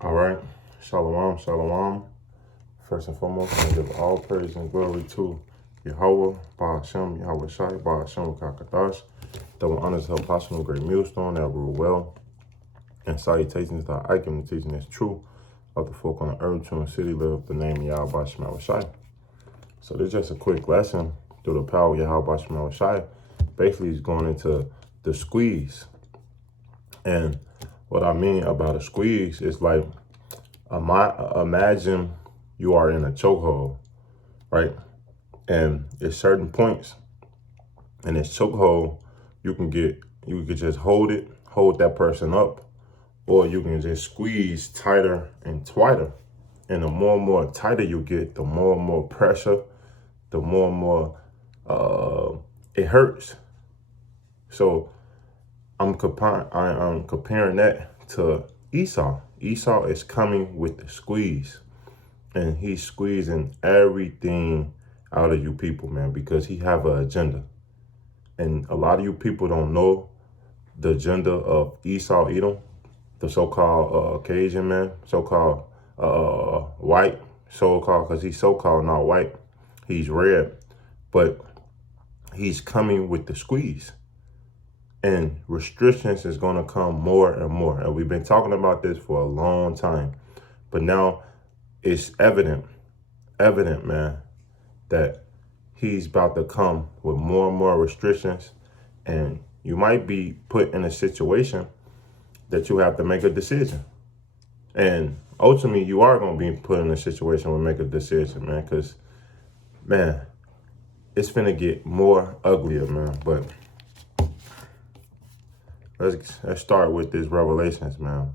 All right. Shalom, shalom. First and foremost, I give all praise and glory to Yahweh, Ba'ashem, Yahweh Shai, Ba'ashem, Kakadash. Double honors to Apostle Great Millstone that rule well. And salutations to Ikem, the teaching is true of the folk on the earth, true city, live up the name of Yahweh, Ba'ashem, Yahweh Shai. So this is just a quick lesson through the power of Yahweh, Ba'ashem, Yahweh Shai. Basically, he's going into the squeeze. And what I mean about a squeeze is like, imagine you are in a chokehold, right? And at certain points in this chokehold, you can just hold that person up, or you can just squeeze tighter and tighter. And the more and more tighter you get, the more and more pressure, the more and more it hurts. So I'm comparing that to Esau. Esau is coming with the squeeze, and he's squeezing everything out of you people, man, because he have an agenda. And a lot of you people don't know the agenda of Esau Edom, the so-called Cajun man, so-called white, so-called, because he's so-called not white, he's red, but he's coming with the squeeze. And restrictions is going to come more and more. And we've been talking about this for a long time. But now it's evident, man, that he's about to come with more and more restrictions. And you might be put in a situation that you have to make a decision. And ultimately, you are going to be put in a situation where make a decision, man. Because, man, it's finna get more uglier, man. But let's start with this Revelations, man.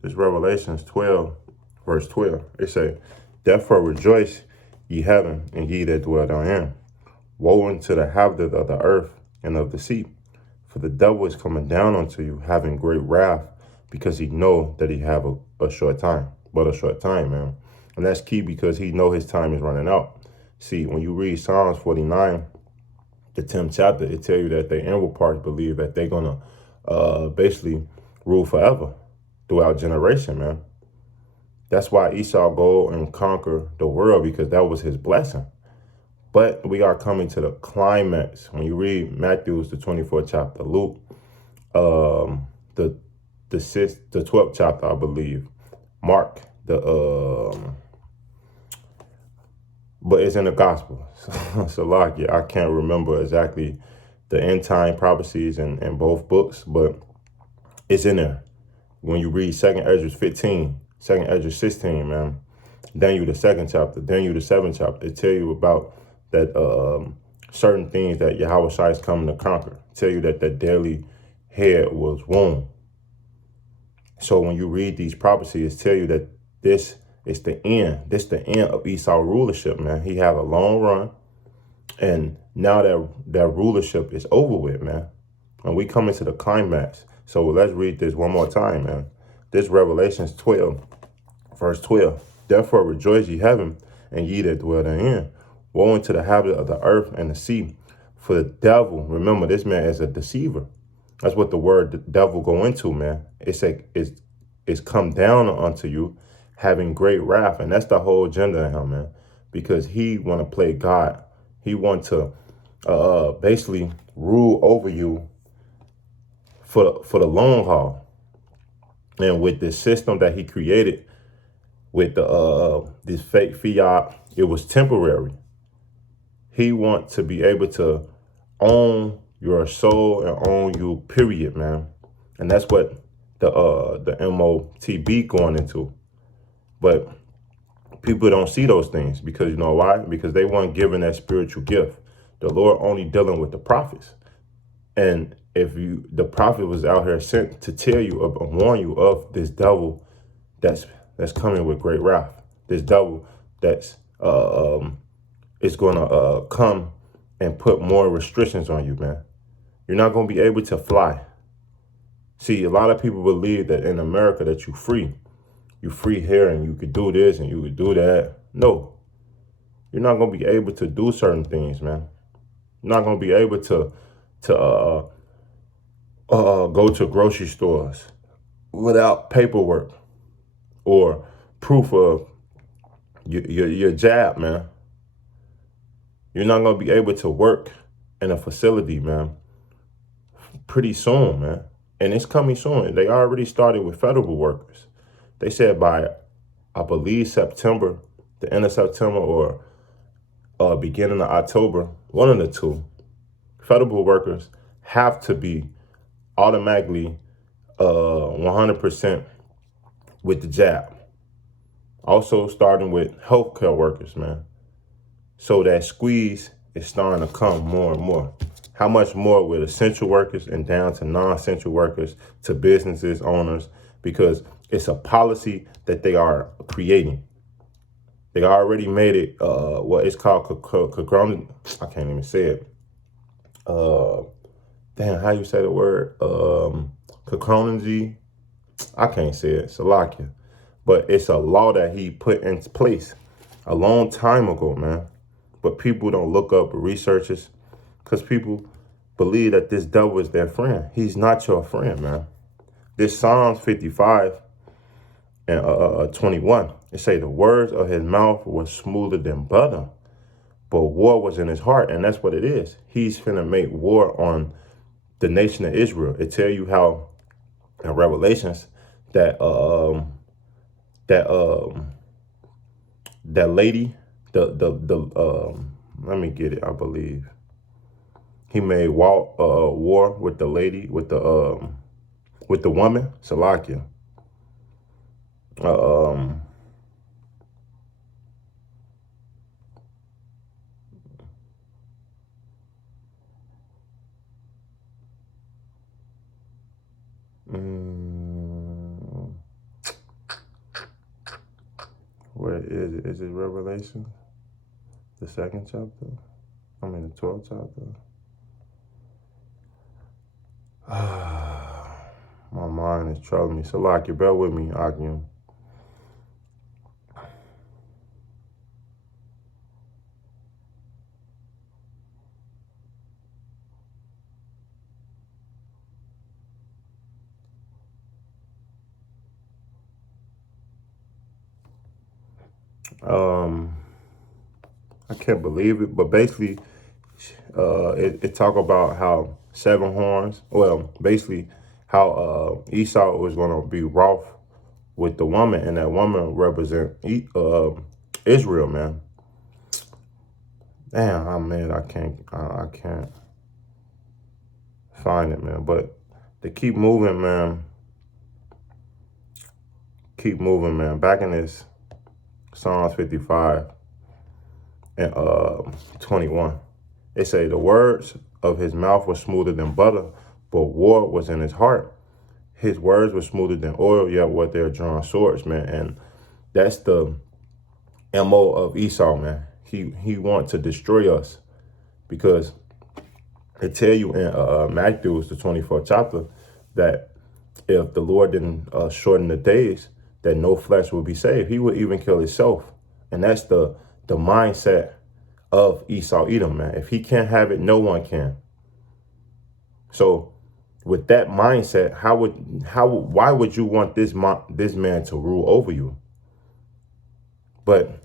This Revelations 12, verse 12. It say, "Therefore rejoice, ye heaven, and ye that dwell therein. Woe unto the inhabitants of the earth and of the sea. For the devil is coming down unto you, having great wrath, because he know that he have a short time." But a short time, man. And that's key, because he know his time is running out. See, when you read Psalms 49, the 10th chapter, it tell you that the inward parts believe that they're going to basically rule forever throughout generation, man. That's why Esau go and conquer the world, because that was his blessing. But we are coming to the climax. When you read Matthew's, the 24th chapter, Luke, the 12th chapter, I believe, Mark, but it's in the gospel. So like, yeah, I can't remember exactly the end time prophecies in both books, but it's in there. When you read 2nd Ezra 15, 2nd Ezra 16, man, Daniel the 2nd chapter, Daniel the 7th chapter, it tell you about that certain things that Yahweh Shai is coming to conquer. Tell you that the daily head was wound. So when you read these prophecies, tell you that this is the end. This is the end of Esau rulership, man. He had a long run, and now that rulership is over with, man. And we come into the climax. So let's read this one more time, man. This Revelations 12, verse 12. "Therefore rejoice, ye heaven, and ye that dwell therein. Woe unto the inhabitants of the earth and the sea. For the devil," remember, this man is a deceiver. That's what the word devil go into, man. It's come down unto you, having great wrath. And that's the whole agenda of him, man. Because he want to play God. He want to basically rule over you for the long haul. And with this system that he created with this fake fiat, it was temporary. He want to be able to own your soul and own you, period, man. And that's what the MOTB going into. But people don't see those things, because you know why? Because they weren't given that spiritual gift. The Lord only dealing with the prophets. And if the prophet was out here sent to tell you, warn you of this devil that's coming with great wrath. This devil that's is going to come and put more restrictions on you, man. You're not going to be able to fly. See, a lot of people believe that in America that you're free. You're free here and you could do this and you could do that. No, you're not going to be able to do certain things, man. You're not going to be able to go to grocery stores without paperwork or proof of your jab, man. You're not going to be able to work in a facility, man, pretty soon, man. And it's coming soon. They already started with federal workers. They said by, I believe, September, the end of September or beginning of October, one of the two, federal workers have to be automatically 100% with the jab. Also starting with healthcare workers, man. So that squeeze is starting to come more and more. How much more with essential workers and down to non-essential workers, to businesses, owners, because it's a policy that they are creating. They already made it what it's called I can't even say it. Damn, how you say the word? Cocronity. I can't say it. Salakia. But it's a law that he put in place a long time ago, man. But people don't look up researchers because people believe that this devil is their friend. He's not your friend, man. This Psalms 55 and 21, it say the words of his mouth were smoother than butter, but war was in his heart, and that's what it is. He's finna make war on the nation of Israel. It tell you how in Revelations that that lady, let me get it. I believe he made war with the lady with the woman Salakia. Where is it? Is it Revelation? The second chapter? I mean the 12th chapter. My mind is troubling me. Salakia, bear with me, Akim. I can't believe it, but basically, it talk about how 7 horns. Well, basically, how Esau was going to be wroth with the woman, and that woman represent Israel, man. Damn, man, I can't find it, man. But they keep moving, man. Keep moving, man. Back in this Psalms 55 and 21. They say the words of his mouth were smoother than butter, but war was in his heart. His words were smoother than oil, yet what they're drawn swords, man. And that's the MO of Esau, man. He wants to destroy us because it tell you in Matthew, the 24th chapter, that if the Lord didn't shorten the days, that no flesh will be saved. He would even kill himself. And that's the mindset of Esau Edom, man. If he can't have it, no one can. So with that mindset, why would you want this man to rule over you? But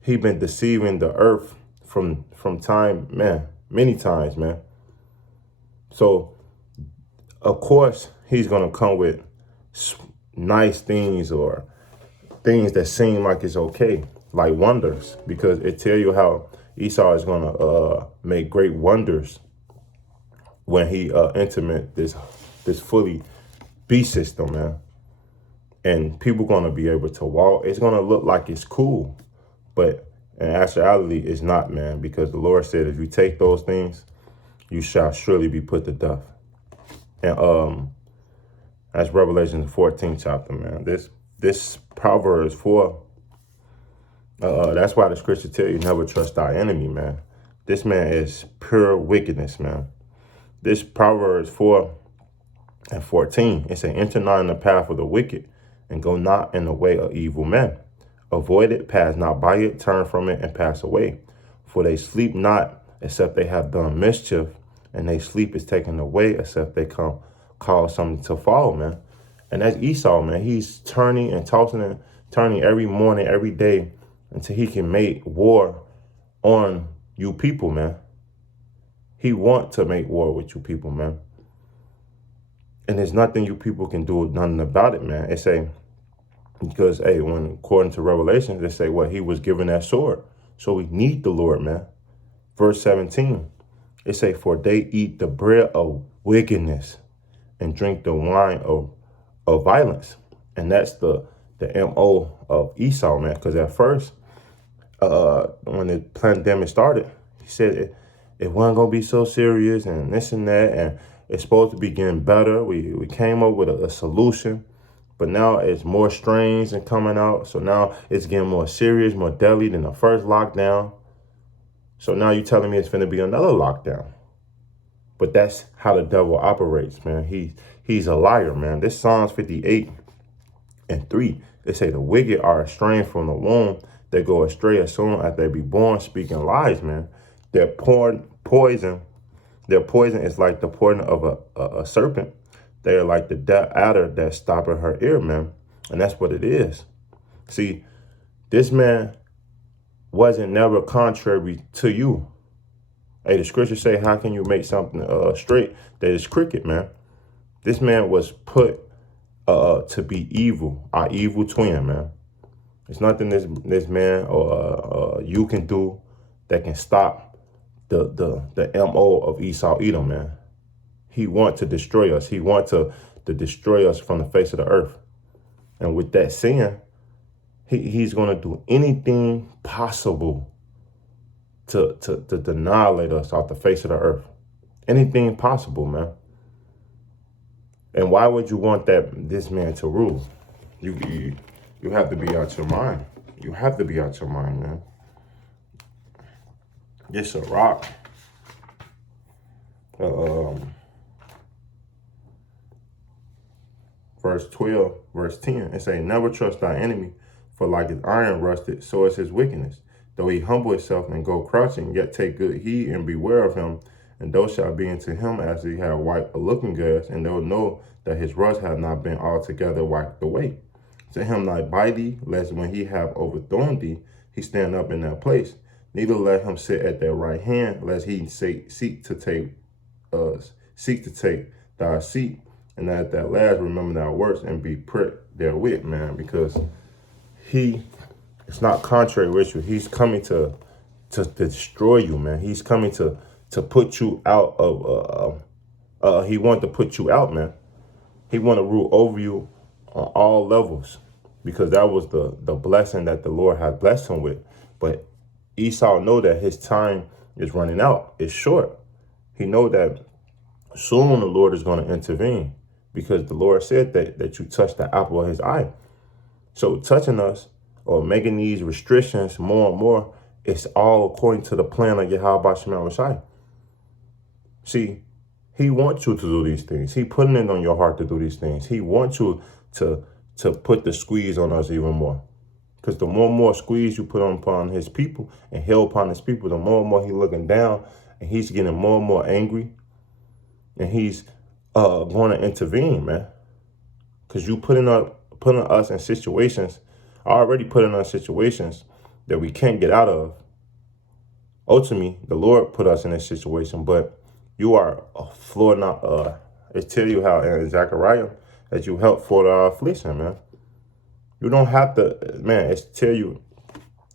he been deceiving the earth from time, man, many times, man. So of course he's gonna come with nice things or things that seem like it's okay, like wonders, because it tell you how Esau is gonna make great wonders when he implement this fully beast system, man. And people gonna be able to walk. It's gonna look like it's cool, but in actuality, it's not, man. Because the Lord said, if you take those things, you shall surely be put to death. And that's Revelation 14th chapter, man. This Proverbs 4. That's why the scripture tell you never trust thy enemy, man. This man is pure wickedness, man. This Proverbs 4 and 14, it say, enter not in the path of the wicked, and go not in the way of evil men. Avoid it, pass not by it, turn from it, and pass away. For they sleep not, except they have done mischief, and they sleep is taken away, except they come cause something to fall, man. And that's Esau, man. He's turning and tossing and turning every morning, every day, until he can make war on you people, man. He want to make war with you people, man. And there's nothing you people can do nothing about it, man. They say, because, hey, when according to Revelation, they say, what, he was given that sword. So we need the Lord, man. Verse 17, it say, for they eat the bread of wickedness and drink the wine of violence. And that's the MO of Esau, man. Because at first, when the pandemic started, he said it wasn't going to be so serious and this and that. And it's supposed to be getting better. We came up with a solution. But now it's more strains and coming out. So now it's getting more serious, more deadly than the first lockdown. So now you're telling me it's going to be another lockdown. But that's how the devil operates, man. He's a liar, man. This Psalms 58:3, they say the wicked are estranged from the womb. They go astray as soon as they be born, speaking lies, man. Their poison is like the poison of a serpent. They are like the adder that's stopping her ear, man. And that's what it is. See, this man wasn't never contrary to you. Hey, the scriptures say, how can you make something straight that is crooked, man? This man was put to be evil, our evil twin, man. There's nothing this man or you can do that can stop the MO of Esau Edom, man. He wants to destroy us. He wants to destroy us from the face of the earth. And with that saying, he's going to do anything possible to annihilate us off the face of the earth. Anything possible, man. And why would you want this man to rule? You have to be out your mind. You have to be out your mind, man. It's a rock. Verse 12, verse 10, it say, never trust thy enemy, for like his iron rusted, so is his wickedness. Though he humble himself and go crouching, yet take good heed and beware of him. And those shall be unto him as he have wiped a looking glass, and they'll know that his rust have not been altogether wiped away. To him not bite thee, lest when he have overthrown thee, he stand up in that place. Neither let him sit at their right hand, lest he seek to take thy seat. And at that last, remember thy works and be pricked therewith, man, because it's not contrary with you. He's coming to destroy you, man. He's coming to put you out of, he wanted to put you out, man. He want to rule over you on all levels, because that was the blessing that the Lord had blessed him with. But Esau know that his time is running out. It's short. He know that soon the Lord is going to intervene, because the Lord said that you touched the apple of his eye. So touching us or making these restrictions more and more, it's all according to the plan of Yahweh Shema Shai. See, he wants you to do these things. He putting it on your heart to do these things. He wants you to put the squeeze on us even more. Because the more and more squeeze you put upon his people and hell upon his people, the more and more he's looking down, and he's getting more and more angry. And he's going to intervene, man. Because you putting us in situations, already putting us in situations that we can't get out of. Ultimately, the Lord put us in this situation, but you are a floor not. It tell you how in Zechariah that you help for the affliction, man. You don't have to, man. It's tell you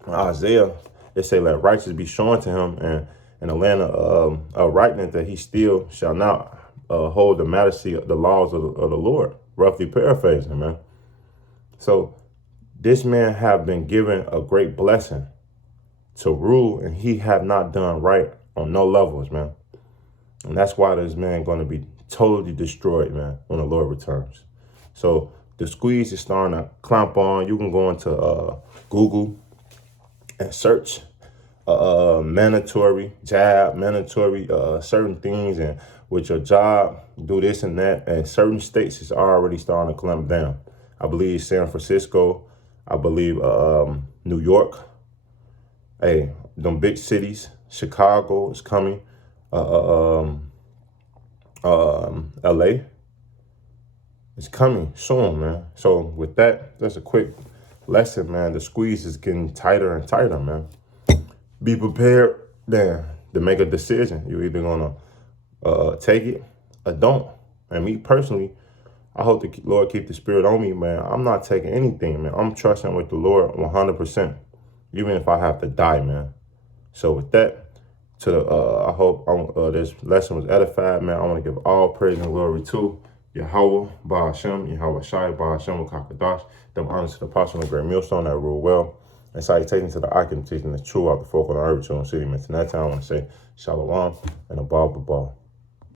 Isaiah. It say let righteousness be shown to him, and in the land of rightness that he still shall not hold the majesty of the laws of the Lord. Roughly paraphrasing, man. So this man have been given a great blessing to rule, and he have not done right on no levels, man. And that's why this man going to be totally destroyed, man, when the Lord returns. So the squeeze is starting to clamp on. You can go into Google and search mandatory certain things, and with your job, do this and that. And certain states is already starting to clamp down. I believe San Francisco, I believe New York, hey, them big cities, Chicago is coming, LA, It's coming soon, man. So with that, that's a quick lesson, man. The squeeze is getting tighter and tighter, man. Be prepared, then, to make a decision. You're either gonna take it or don't. And me personally, I hope the Lord keep the spirit on me, man. I'm not taking anything, man. I'm trusting with the Lord 100%, even if I have to die, man. So with that, I hope this lesson was edified, man. I want to give all praise and glory to Yahweh, Ba'ashem, Yahweh Shai, Ba'ashem, Kakadash, them honors to the apostle and the great millstone that rule well. And salutations to the icon teaching the true out the folk on the earth, to city, man. Tonight, I want to say Shalom and above.